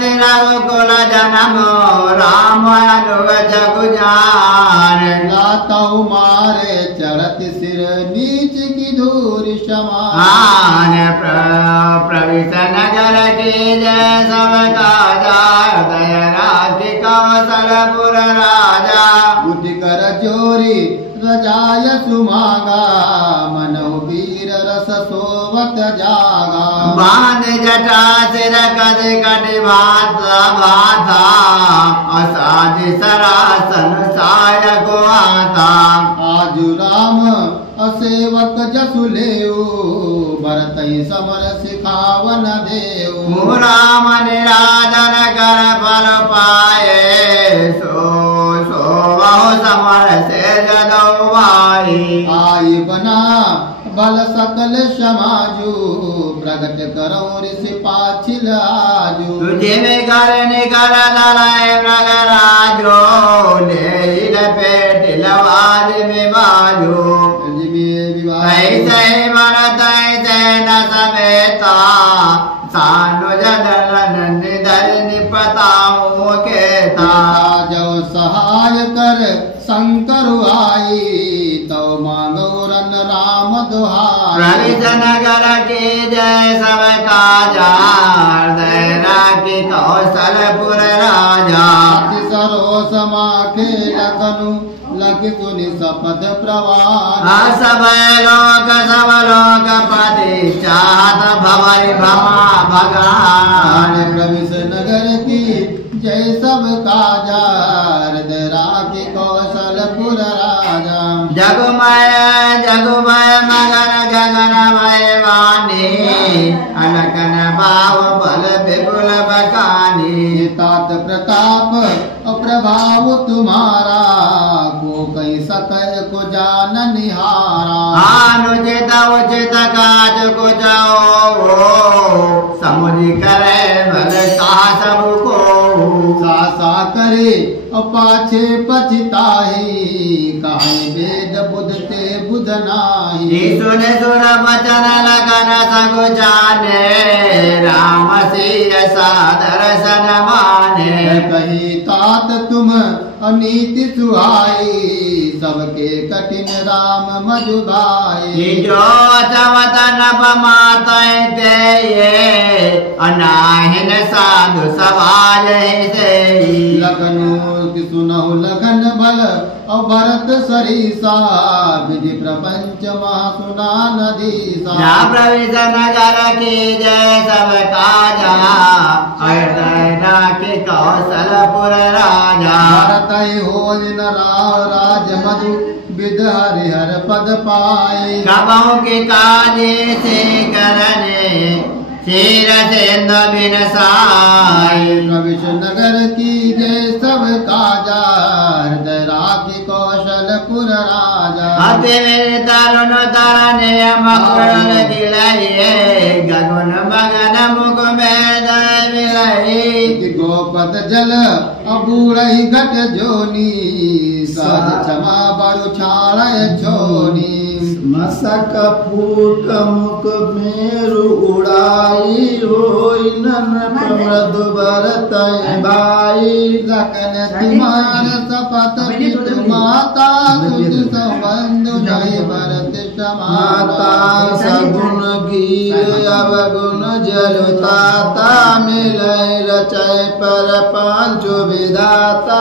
जाति रघुकुल जनम राम अनुग जगु जान गातौ मारे चढ़त सिर नीच की धूरि समान प्रवित नगर की जय सब काजा दय राखि कौशलपुर राजा उठ कर जोरी रजाय सुमागा मनो वीर रस सोवत जागा बांध जटा सिर कद कटि भाथा असाज सरासन साय को आता आजु राम असेवक जसु लेऊ भरतहि समर सिखावन देऊ राम निरादन कर फल पाए सो बहु समर से जदौ भाई आई बना बल सकल समाजू प्रगट करो ऋषि पाछिल आजू तुझे में कर निकर दलाय मृग राजो ले पेट लवाज में बाजू ऐसे मरत ऐसे न समेता सानुज दलन निधर निपताओ केता जो सहाय कर शंकर आई तो मांगो रन राम दुहाई प्रवित नगर के जय सब काजा दैरा की कौशलपुर राजा सरोस माखे लगनु लग सुनि सपद प्रवान सब लोक पति चाहत भवरि भमा भगान प्रविश नगर की जय सब काजा हृदय राखि कौशलपुर राजा जगुमय मगन गगनमय वाणी अलकन भाव बल विपुल बकानी तात प्रताप प्रभाव तुम्हारा को कई सकै को जान निहारा अनुचित उचित काज को जाओ समुझ करे भल कहा सबको सा करे पाछे पछताही काहे वेद बुझते बुझनाही सुन सुर बचन लगन सगु जाने राम सिय सादर सन माने कही तात तुम अनीति सुहाई सबके कठिन राम मधुभाई जो चमतन पमातय ते ये अनाहिन साधु समाज से लगनु सुनहु लगन बल और भरत सरीसा विधि प्रपंच महासुना नदीसा प्रविश नगर की जय सब काजा के कौशलपुर राजा भरत हो जिन राज मधु विद हरिहर पद पाए कबों के काजे से करने चीर सेंद बिन साई प्रविश नगर की जय सब काजा हृदय राखि कौशलपुर राजा अति मेरे तरुण तरने मकुड़ गिलाइए गगन मगन मुख में जय मिलाई गोपद जल अबूढ़ी घट जोनी सद क्षमा बरु छाड़य छोनी मसक फूक मुख मेरु उड़ाई होई नन प्रमृदु भरत भाई लगन तुम्हार सपत पितु माता सुत संबंधु जय भरत समाता सगुण गीर अवगुण जलुताता मिलय रचय पर पांचो विधाता।